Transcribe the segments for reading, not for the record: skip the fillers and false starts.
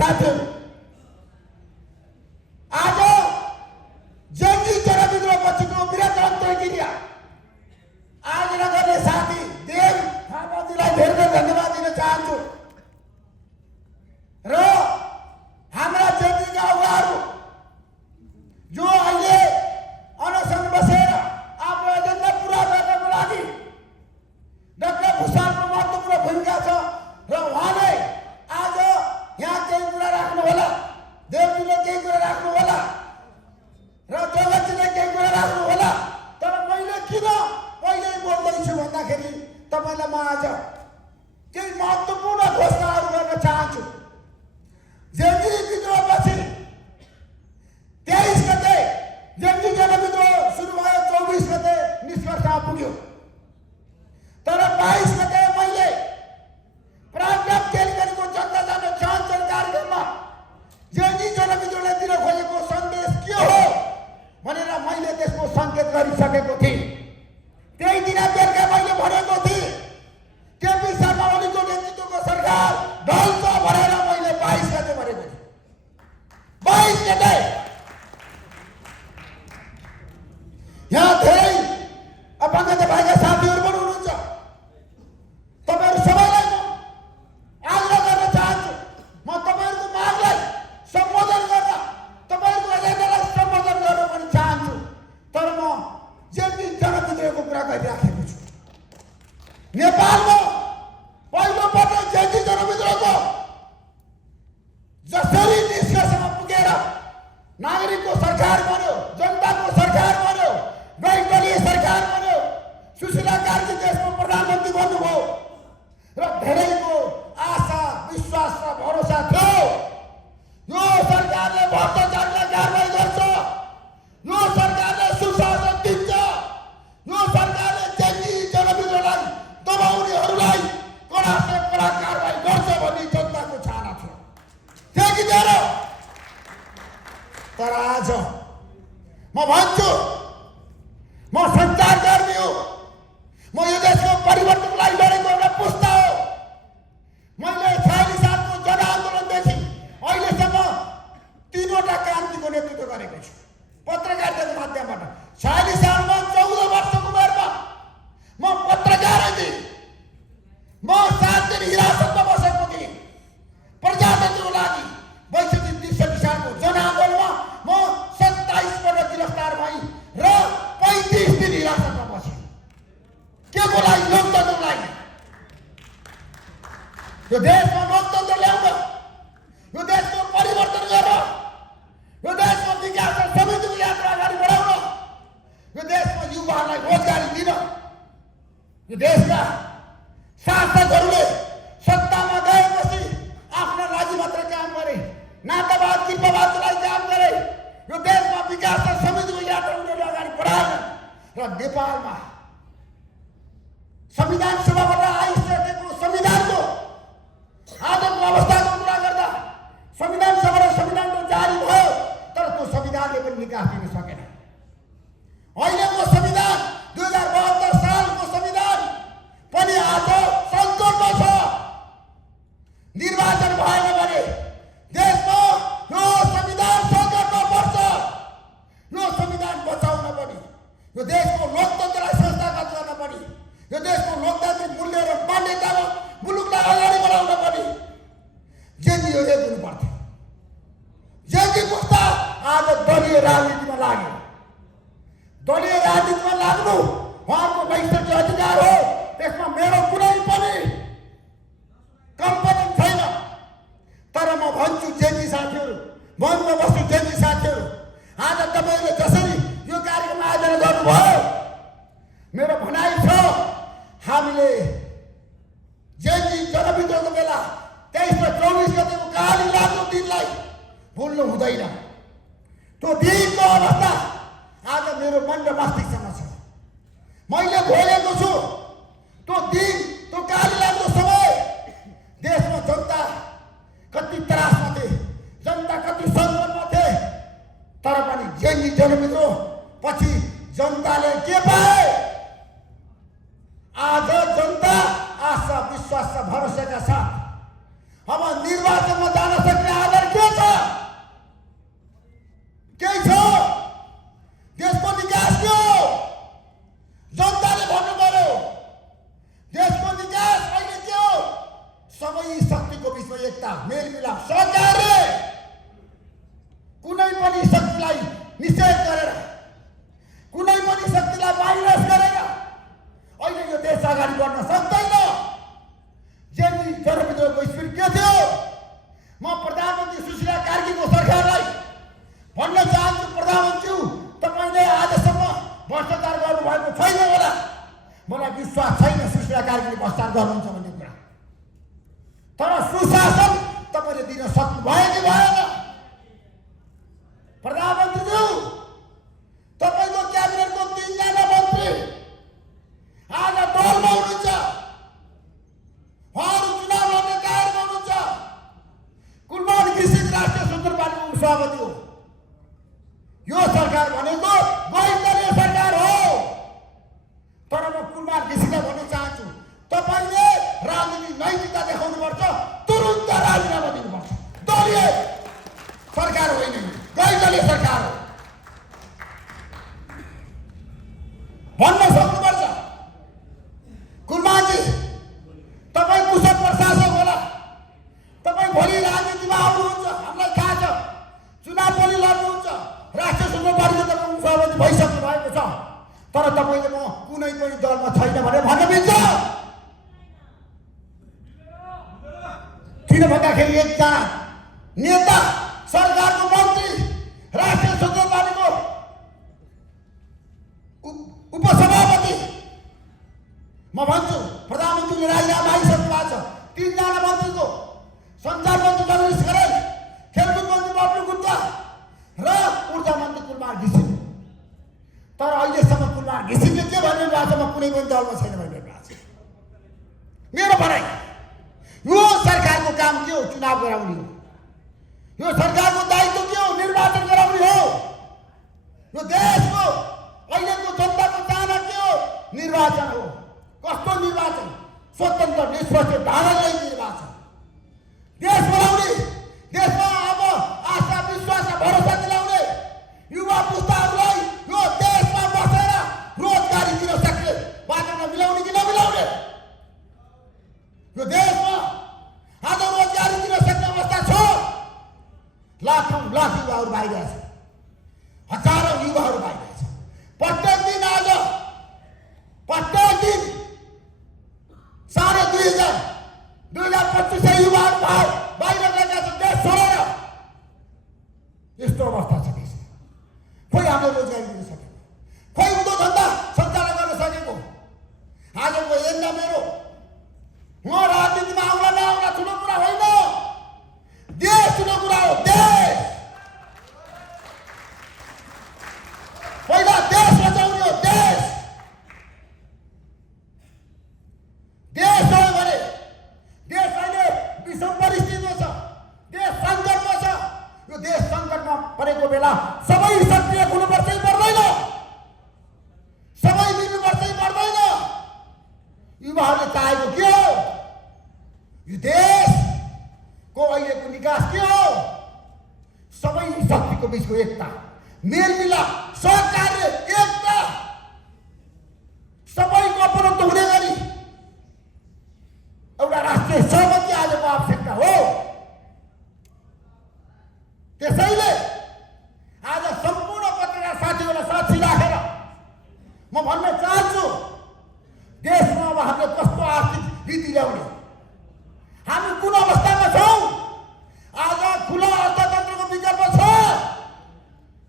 साथीहरू, आज जङ्गी जनविद्रोह पछिको विराट अन्तर्क्रिया आयोजना गर्ने साथी देव थापाजीलाई धेरै धेरै धन्यवाद दिन चाहन्छु। र हाम्रा जङ्गीका अगुवाहरू जो अहिले अनसन बसेर आफ्नो एजेन्डा पुरा गर्नको लागि डाक्टर भुषालको महत्त्वपूर्ण भूमिका छ र उहाँले आज यहाँ केही कुरा राख्नु होला, देवजीले केही कुरा राख्नु होला र जगतजीले केही कुरा राख्नु होला। तर मैले किन पहिले बोल्दैछु भन्दाखेरि तपाईँलाई म आज केही महत्त्वपूर्ण घोषणाहरू गर्न चाहन्छु। जङ्गी विद्रोहपछि 23 गते जङ्गी जनविद्रोह सुरु भयो, 24 गते निष्कर्षमा पुग्यो। तर 22 गते मैले प्रान्त केलीगढीको जनता जाने चाहन्छन् कार्यक्रममा जङ्गी जनविद्रोहले दिन खोजेको सन्देश के हो भनेर मैले त्यसको सङ्केत गरिसकेको थिएँ। त्यही दिन बेलुका मैले भनेको थिएँ केपी शर्मा ओलीको नेतृत्वको सरकार ढल्छ भनेर मैले 22 गते भनेको थिएँ। 22 गते यहाँ धेरै अपाङ्गता भएका साथीहरू पनि हुनुहुन्छ। तपाईँहरू सबैलाई म आग्रह गर्न चाहन्छु, म तपाईँहरूको मागलाई सम्बोधन गर्न, तपाईँहरूको एजेन्डालाई सम्बोधन गर्न पनि चाहन्छु। तर म जङ्गी जनविद्रोहको कुरा गरिराखेको छु। नेपालमा पहिलोपटक जङ्गी जनविद्रोहको जसरी निष्कर्षमा पुगेर नागरिकको सरकार बन्यो, जनताको सरकार बन्यो, गैरदलीय सरकार बन्यो, सुशीला कार्की देशमा प्रधानमन्त्री बन्नुभयो र धेरैको आशा विश्वास र भरोसा थियो यो सरकारले भ्रष्टाचारलाई कारबाही गर्छ, यो सरकारले सुशासन दिन्छ, यो सरकारले जङ्गी जनविद्रोहलाई दबाउनेहरूलाई कडा से कडा कारबाही गर्छ भन्ने जनताको चाहना थियो। त्यतिखेर तर आज म भन्छु, म सञ्चारकर्मी हो, म यो देशको परिवर्तनलाई लडेको एउटा पुस्ता हो। मैले 46 सालको जनआन्दोलनदेखि अहिलेसम्म 3वटा क्रान्तिको नेतृत्व गरेको छु पत्रकारिताको माध्यमबाट। 46 सालमा 14 वर्षको उमेरमा म पत्रकारै थिएँ। म 7 दिन हिरासतमा बसेको थिएँ प्रजातन्त्रको लागि। 62-63 सालको जनआन्दोलनमा म 27 पटक गिरफ्तार भएँ र 35 दिन हिरासतमा बसेँ। के को लागि? लोकतन्त्रको लागि। यो देशमा लोकतन्त्र ल्याउन, यो देशको परिवर्तन गरेर, यो देशमा विकास र समृद्धिको यात्रा अगाडि बढाउन, यो देशमा युवाहरूलाई रोजगारी दिन, यो देशका शासकहरूले सत्तामा गएपछि आफ्ना लागि मात्र काम गरे, नातावाद कृपावाद चलाई काम गरे। यो देशमा विकास र समृद्धिको यात्रा उनीहरूले अगाडि बढाएन र नेपालमा संविधान सभाबाट आइसकेको संविधानको आजको अवस्थाको कुरा गर्दा संविधान सभाबाट संविधान त जारी भयो, तर त्यो संविधानले पनि निकास दिन सकेन। अहिलेको संविधान 2072 सालको संविधान पनि आज सङ्कटमा छ। निर्वाचन भएन भने देशमा यो संविधान सङ्कटमा पर्छ। यो संविधान बचाउन पनि, यो देशको लोकतन्त्रलाई संस्थागत गर्न पनि, यो देशको लोकतान्त्रिक मूल्य र मान्यतामा मुलुकलाई अगाडि बढाउन पनि जङ्गीहरू एक हुनुपर्थ्यो। जङ्गी पुस्ता आज दलीय राजनीतिमा लाग्यो। दलीय राजनीतिमा लाग्नु उहाँको नैतिक अधिकार हो, त्यसमा मेरो कुनै पनि कम्पनी छैन। तर म भन्छु जङ्गी साथीहरू, मनमा बस्नु जङ्गी साथीहरू, आज तपाईँले जसरी यो कार्यक्रम आयोजना गर्नुभयो, मेरो भनाइ छ हामीले जङ्गी जनविद्रोहको बेला 23 र 24 गतेको काली लाग्दो दिनलाई भुल्नु हुँदैन। त्यो दिनको अवस्था आज मेरो मन र मस्तिष्कमा छ। मैले भोगेको छु त्यो दिन, त्यो काली लाग्दो समय। देशमा जनता कति त्रासमा थिए, जनता कति सङ्कटमा थिए, तर पनि जङ्गी जनविद्रोह पछि जनताले के पाए? आज जनता आशा विश्वास र भरोसाका साथ अब निर्वाचनमा जान सक्ने मेलमिलाप सहकार्य कुनै पनि शक्तिलाई निषेध गरेर कुनै पनि शक्तिलाई वाइरस गरेर अहिले यो देश अगाडि बढ्न सक्दैन। जेनी जनविद्रोहको स्पिरिट के थियो? म प्रधानमन्त्री सुशीला कार्कीको सरकारलाई भन्न चाहन्छु, प्रधानमन्त्री तपाईँले आजसम्म भ्रष्टाचार गर्नुभएको छैन होला। मलाई विश्वास छैन सुशीला कार्कीले भ्रष्टाचार गर्नुहुन्छ भन्ने कुरा, तर सुशासन तपाईँले दिन सक्नु भयो कि भएन? प्रधानमन्त्रीज्यू, तपाईँको क्याबिनेटको 3 जना मन्त्री आज दलमा हुनुहुन्छ, उहाँहरू चुनाव लड्ने तयारीमा हुनुहुन्छ। कुलमान घिसिङ राष्ट्रिय स्वतन्त्र पार्टीको सभापति हो। यो सरकार भनेको गैरदलीय सरकार हो। तर म कुलमान घिसिङलाई भन्न चाहन्छु, तपाईँले राजनीति नैतिकता देखाउनुपर्छ, तुरुन्त राजीनामा दिनुपर्छ। दलीय सरकार होइन, गैरदलीय सरकार हो भन्न सक्नुपर्छ। कुलमानजी, तपाईँ कुशल प्रशासक होला, तपाईँ भोलि राजनीतिमा आउनुहुन्छ, हामीलाई थाहा छ। चुनाव पनि लड्नुहुन्छ, राष्ट्रिय स्वतन्त्र पार्टीको तपाईँ सभापति भइसक्नु भएको छ। तर तपाईँले म कुनै पनि दलमा छैन भनेर भन्न मिल्छ? किन भन्दाखेरि एकजना नेता, सरकारको मन्त्री, राष्ट्रिय स्वतन्त्र पार्टीको उपसभापति, म भन्छु प्रधानमन्त्रीले राजीनामा आइसक्नु भएको छ। 3 जना मन्त्रीको सञ्चार मन्त्री जगदीश खरेल, खेलकुद मन्त्री बब्लु गुप्ता र ऊर्जा मन्त्री कुलमान घिसिङ। तर अहिलेसम्म कुलमान घिसिङले के भन्नु भएको छ? म कुनै पनि दलमा छैन भन्नु भएको छ। मेरो भनाइ, यो सरकारको काम के हो? चुनाव गराउने हो। यो सरकारको दायित्व के हो? निर्वाचन गराउने हो। यो देशको अहिलेको जनताको चाहना के हो? निर्वाचन हो। कस्तो निर्वाचन? स्वतन्त्र, निष्पक्ष ढङ्गले निर्वाचन। देश बनाउने, देशमा अब आशा, विश्वास र भरोसा दिलाउने युवा पुस्ताहरूलाई यो देशमा बसेर रोजगारी दिन सक्ने वातावरण मिलाउने कि नमिलाउने? यो देशमा आज रोजगारी दिन सक्ने अवस्था छ? लाखौँ लाख युवाहरू बाहिर छ, हजारौँ युवाहरू बाहिर छ। प्रत्येक दिन 2,500 युवाहरू बाहिर गएका छन् देश छोडेर। यस्तो अवस्था छ देशमा। खोइ हाम्रो रोजगारी दिन सकेको, खोइ उद्योग धन्दा सञ्चालन गर्न सकेको। आजको एजेन्डा मेरो, म राजनीतिमा आउला नआउला ठुलो कुरा होइन, देश ठुलो कुरा हो। देश पहिला देश बचाउने हो। देश हो भने देश अहिले विषम परिस्थितिमा छ, देश सङ्कटमा छ। यो देश सङ्कटमा परेको बेला सबै सक्रिय हुनुपर्छ कि पर्दैन? सबै मिल्नुपर्छ कि पर्दैन? युवाहरूले चाहेको के हो? यो देशको अहिलेको निकास के हो? सबै शक्तिको बिचको एकता, मेलमिलाप, सहकार्य, एकता, सबैको अपनत्व हुने गरी एउटा राष्ट्रिय सहमति आजको आवश्यकता हो। त्यसैले आज सम्पूर्ण पत्रकार साथीहरूलाई साक्षी राखेर म भन्न चाहन्छु, देशमा अब हामीले कस्तो आर्थिक नीति ल्याउने, हामी कुन अवस्थामा छौँ? आज खुला अर्थतन्त्रको विकल्प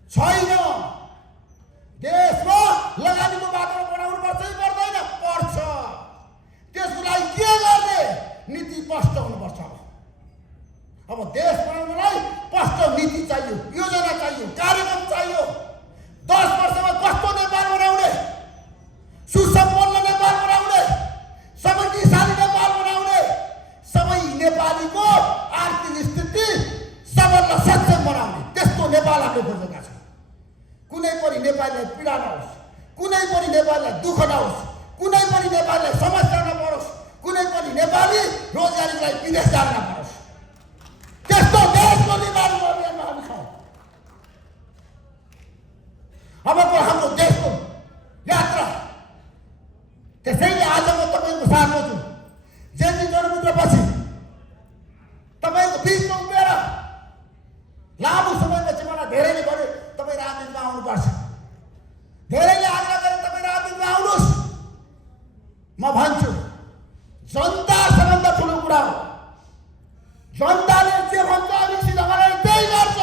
छैन। देशमा लगानीको वातावरण बनाउनु पर्छ कि पर्दैन? पर्छ। त्यसको लागि के गर्ने? नीति स्पष्ट हुनुपर्छ। अब देश बनाउनलाई स्पष्ट नीति चाहियो, योजना चाहियो, कार्यक्रम चाहियो। 10 वर्षमा कस्तो नेपाल बनाउने, सुसम्पन्न नेपाल बनाउने, समृद्धिशाली नेपाल बनाउने, सबै नेपालीको आर्थिक स्थिति सबल र सक्षम बनाउने, त्यस्तो नेपाल हामीले खोजेका छौँ। कुनै पनि नेपालीलाई पीडा नहोस्, कुनै पनि नेपालीलाई दुःख नहोस्, कुनै पनि नेपालीलाई समस्या नपरोस्, कुनै पनि नेपाली रोजगारीको लागि विदेश जान नपरोस्। त्यस्तो देशको निर्माण अभियानमा हामी छौँ। अबको हाम्रो देशको यात्रा। त्यसैले आज म तपाईँको साथमा छु। जेठी जनमुद्रापछि तपाईँको बिचमा लामो समयपछि मलाई धेरैले भने तपाईँ राजनीतिमा आउनुपर्छ, धेरैले आग्रह गरे तपाईँ राजनीतिमा आउनुहोस्। म भन्छु जनता सबभन्दा ठुलो कुरा हो। जनताले जे भन्छ ऋषि धमलाले त्यही गर्छ।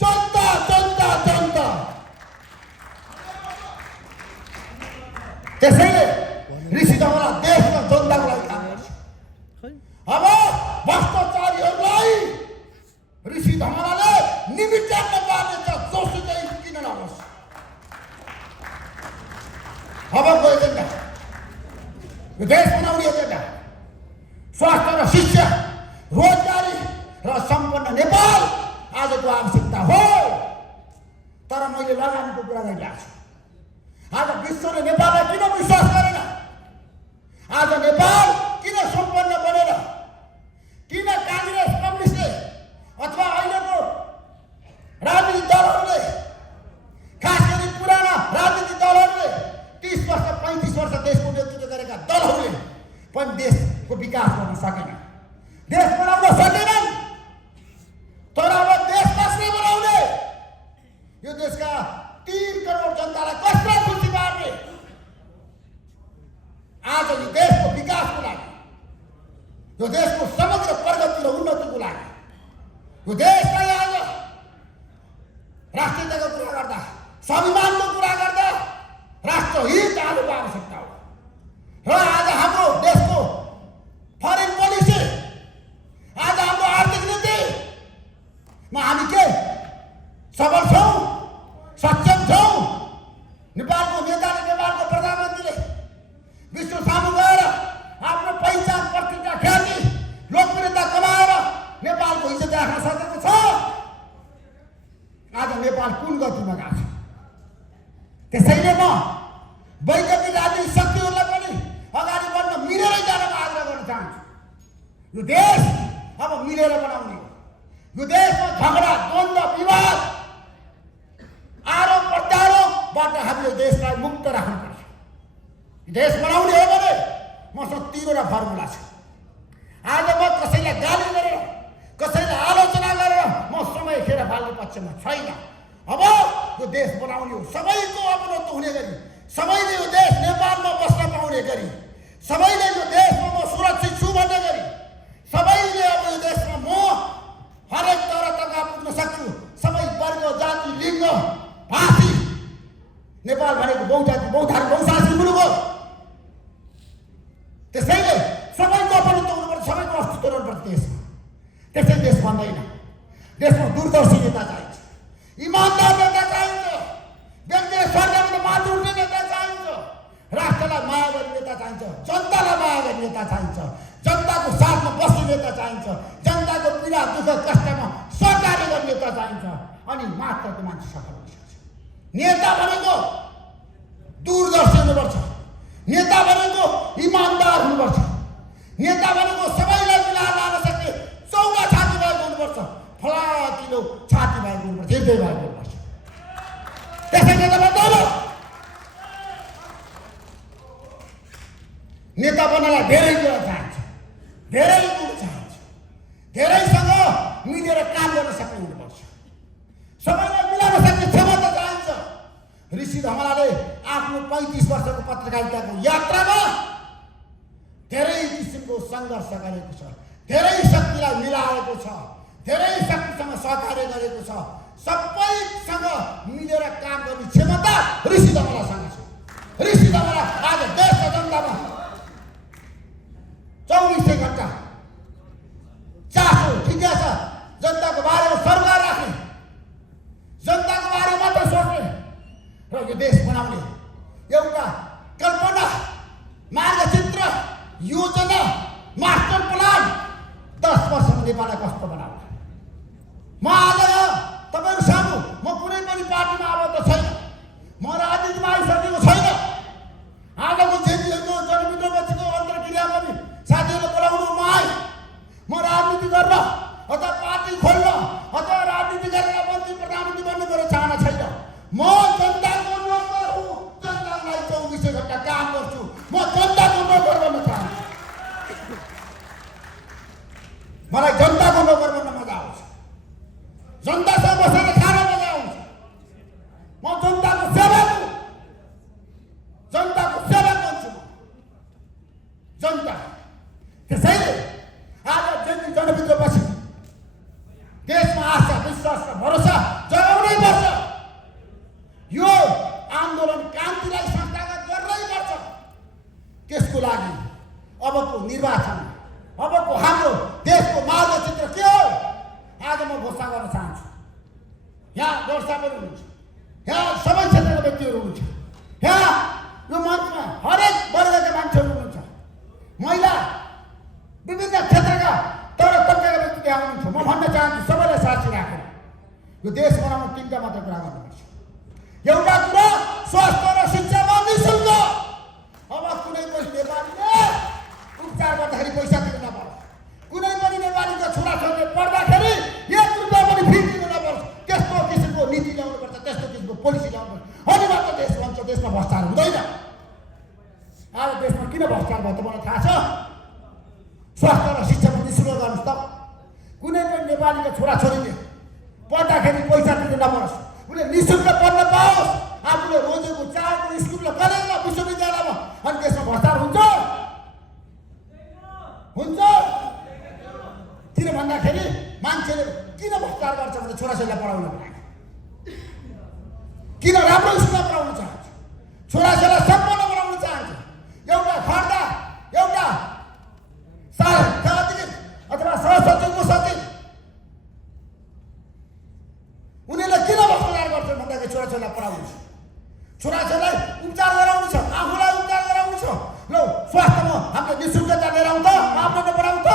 जनता जनता जनता। त्यसैले ऋषि धमला देशमा जनताको लागि काम गर्छ। अब भ्रष्टाचारीहरूलाई ऋषि धमलाले निमित्तामा पार्नेछ, जोसुकै किन नहोस्। अबको एजेन्डा यो देश बनाउने एजेन्डा, स्वास्थ्य र शिक्षा, रोजगारी र सम्पन्न नेपाल आजको आवश्यकता हो। तर मैले लगानीको कुरा गरिरहेको छु। आज विश्वले नेपाललाई किन विश्वास गरेन? आज नेपाल किन सम्पन्न बनेर? किन काङ्ग्रेस, कम्युनिस्टले अथवा अहिलेको राजनीतिक दलहरूले, खास गरी पुराना राजनीतिक दलहरूले 30 वर्ष 35 वर्ष देशको नेतृत्व गरेका दलहरूले पनि देशको विकास गर्न सकेन, देश बनाउन सकेनन्। तर अब देश कसले बनाउने? यो देशका 3 करोड जनतालाई कसले खुसी पार्ने? आज यो देशको विकासको लागि, यो देशको समग्र प्रगति र उन्नतिको लागि, यो देशलाई आज राष्ट्रियताको कुरा गर्दा, स्वाभिमानको कुरा गर्दा राष्ट्रहित आजको आवश्यकता हो। र आज हाम्रो देशको फरेन पोलिसी, आज हाम्रो आर्थिक नीतिमा हामी के सबल छौँ, सक्षम छौँ? नेपालको नेताले, नेपालको प्रधानमन्त्रीले विश्व सामु गएर आफ्नो पहिचान, प्रतिष्ठा, ख्याति, लोकप्रियता कमाएर नेपालको इज्जत राख्न सकेको छ। आज नेपाल कुन गतिमा गएको छ? त्यसैले म वैकल्पिक राजनीतिक शक्तिहरूलाई पनि अगाडि बढ्न मिलेरै जान आग्रह गर्न चाहन्छु। यो देश अब मिलेर बनाउने हो। यो देशमा झगडा, द्वन्द्व, विवाद, आरोप प्रत्यारोपबाट हामीले देशलाई मुक्त राख्नुपर्छ। देश बनाउने हो भने मसँग 3वटा फर्मुला छ। आज म कसैलाई गाली गरेर, कसैलाई आलोचना गरेर म समय खेर फाल्ने पक्षमा छैन। अब यो देश बनाउने हो, सबैको अपनत्व हुने गरी, सबैले यो देश नेपालमा बस्न पाउने गरी, सबैले यो देशमा म सुरक्षित छु भन्ने गरी, सबैले अब यो देशमा म हरेक तहका पुग्न सक्छु। सबै वर्ग, जाति, लिङ्ग, भाषी, नेपाल भनेको बहुजाति, बहुधारी, बहुशासी मुलुक हो। त्यसैले सबैको अपनत्व हुनुपर्छ, सबैको अस्तित्व रहनुपर्छ देशमा। त्यसै देश बन्दैन। देशमा दूरदर्शी नेता चाहिन्छ, इमान्दार नेता चाहिन्छ, व्यक्तिले स्वर्गमा माथि उठ्ने नेता चाहिन्छ, राष्ट्रलाई माया गर्ने नेता चाहिन्छ, जनतालाई माया गर्ने नेता चाहिन्छ, जनताको साथमा बस्ने नेता चाहिन्छ, जनताको पीडा, दुःख, कष्टमा सहकार्य गर्ने नेता चाहिन्छ। अनि मात्र त्यो मान्छे सफल हुन सक्छ। नेता भनेको दूरदर्शी हुनुपर्छ, नेता भनेको इमान्दार हुनुपर्छ, नेता भनेको सबैलाई मिलाएर लान सक्ने चौडा छाती भएको हुनुपर्छ, फलाकिलो छाती भएको हुनुपर्छ, हृदय भएको हुनुपर्छ। त्यसै नेता बन्दैन। नेता बन्नलाई धेरै कुरा चाहिन्छ, धेरै गुण चाहिन्छ, धेरैसँग मिलेर काम गर्न सक्ने हुनुपर्छ, सबैलाई मिलाउन सक्ने क्षमता चाहिन्छ। ऋषि धमलाले आफ्नो 35 वर्षको पत्रकारिताको यात्रामा धेरै किसिमको सङ्घर्ष गरेको छ, धेरै शक्तिलाई मिलाएको छ, धेरै शक्तिसँग सहकार्य गरेको छ। सबैसँग मिलेर काम गर्ने क्षमता ऋषि धमलासँग छ। ऋषि धमला आज देशका जनतामा 24 घण्टा चासो, जिज्ञासा, जनताको बारेमा सरकार राख्ने, जनताको बारेमा मात्र सोच्ने र यो देश बनाउने एउटा कल्पना, मार्गचित्र, योजना, मास्टर प्लान 10 वर्षमा नेपाललाई कस्तो बनाउने। म आज तपाईँहरू सामु म कुनै पनि पार्टीमा आबद्ध छैन, म राजनीतिमा आइसकेको छैन। आजको जेपीको जनमित्रपछिको अन्तर्क्रिया पनि साथीहरूले बोलाउनु म आएँ। म राजनीति गर्न अथवा पार्टी खोल्न अथवा राजनीति गरेर मन्त्री प्रधानमन्त्री बन्ने मेरो चाहना छैन। म जनताको नोकर हुँ, जनतालाई 24 घण्टा काम गर्छु। म जनताको नोकर बन्न चाहन्छु। मलाई जनताको नोकर बन्न मजा आउँछ। जनतासँग बसेर खाना मजा आउँछ। म जनताको सेवा गर्छु, जनताको सेवा गर्छु म जनता। त्यसैले आज जनविद्रोहपछि देशमा आशा, विश्वास र भरोसा जगाउनै पर्छ। यो आन्दोलन क्रान्तिलाई संस्थागत गर्नै पर्छ। त्यसको लागि अबको निर्वाचन, अबको हाम्रो देशको मार्गचित्र के हो आज म घोषणा गर्न चाहन्छु। यहाँ दर्शकहरू हुनुहुन्छ, यहाँ सबै क्षेत्रका व्यक्तिहरू हुनुहुन्छ, यहाँ यो मञ्चमा हरेक वर्गका मान्छेहरू हुनुहुन्छ, महिला विभिन्न क्षेत्रका तर तबकाका व्यक्ति त्यहाँ हुनुहुन्छ। म भन्न चाहन्छु सबैलाई साक्षी राखेर यो देश बनाउनु तिनवटा मात्र कुरा गर्नुपर्छ। एउटा कुरा स्वास्थ्य र शिक्षामा निःशुल्क। अब कुनै पनि नेपालीले उपचार गर्दाखेरि पैसा तिर्नु नपर्छ। कुनै पनि नेपालीको छोराछोरीले पढ्दाखेरि 1 रुपियाँ पनि फी तिर्नु नपर्छ। त्यस्तो किसिमको नीति ल्याउनुपर्छ, त्यस्तो किसिमको पोलिसी ल्याउनुपर्छ। अनि मात्र देश बन्छ, देशमा भ्रष्टाचार हुँदैन। आज देशमा किन भ्रष्टाचार भयो त मलाई थाहा छ। स्वास्थ्य र शिक्षामा निःशुल्क गर्नुहोस् त। कुनै पनि नेपालीको छोराछोरीले पढ्दाखेरि पैसा तिर्नु नपरोस्, उसले निःशुल्क पढ्न पाओस्। आफूले रोजेको चाहेको स्कुलमा, कलेजमा, विश्वविद्यालयमा। अनि त्यसमा भ्रष्टाचार हुन्छ हुन्छ किन भन्दाखेरि मान्छेले किन भ्रष्टाचार गर्छ भने छोराछोरीलाई पढाउनको लागि, किन राम्रो स्कुलमा पढाउन चाहन्छ, छोराछोरीलाई सम्पन्न बनाउन चाहन्छ। एउटा खर्दा, एउटा अधिकृत अथवा सहसचिवको सचिव उनीहरूले किन भ्रष्टाचार गर्छन् भन्दाखेरि छोराछोरीलाई पढाउनु छ, छोराछोरीलाई उपचार गराउनु छ, आफूलाई उपचार गराउनु छ। ल स्वास्थ्यमा हामीले निःशुल्कता लिएर आउँ त, माफ गर्न पढाउँ त।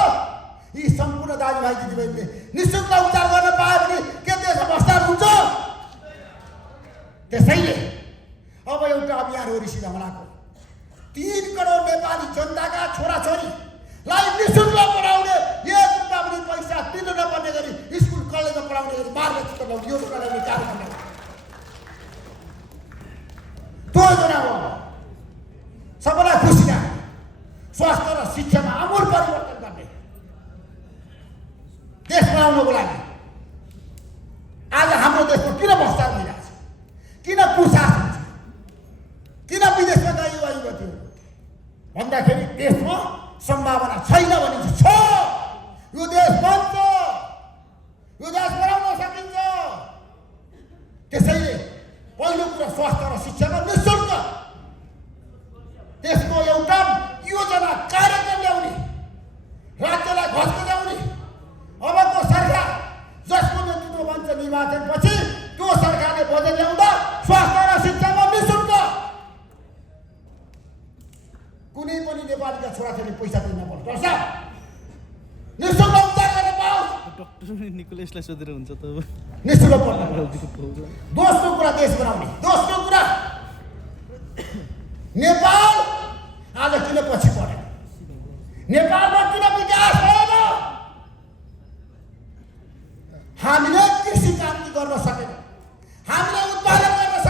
यी सम्पूर्ण दाजुभाइ दिदीबहिनीले निःशुल्क उपचार गर्न पायो भने के देशमा भ्रष्टाचार हुन्छ? त्यसैले अब एउटा अभियान हो ऋषि रमणाको। 3 करोड नेपाली जनताका छोराछोरीलाई निःशुल्क पढाउने, 1 रुपियाँ पनि पैसा तिर्नु नपर्ने गरी स्कुल कलेजमा पढाउने गरी मार्गचित्र ल्याउने योजना ल्याउने कार्यक्रम ल्याउने त्यो योजना हो। सबैलाई खुसी राख्ने, स्वास्थ्य र शिक्षामा आमूल परिवर्तन गर्ने देश बनाउनको लागि। आज हाम्रो देशमा किन भ्रष्टाचार भइरहेछ, किन कुशासन छ, किन विदेशमा गए युवा युवतीहरू भन्दाखेरि देशमा सम्भावना छैन भनिन्छ। छ, यो देश बन्छ, यो देश बनाउन सकिन्छ। त्यसैले पहिलो कुरा स्वास्थ्य र शिक्षामा निःशुल्क, त्यसको एउटा योजना कार्यक्रम ल्याउने, राज्यलाई घस्कजाउने। अबको सरकार जसको नेतृत्व बन्छ निर्वाचनपछि त्यो सरकारले बजेट ल्याउँदा स्वास्थ्य र शिक्षामा निःशुल्क। कुनै पनि नेपालीका छोराछोरीले पैसा तिर्न पर्छ, निःशुल्क उपचार गर्न पाओस्। डाक्टर निकोलेसलाई सोधेर हुन्छ त निःशुल्क पढ्न। दोस्रो कुरा देश बनाउने। दोस्रो कुरा नेपाल आज किन पछि पऱ्यो? नेपाल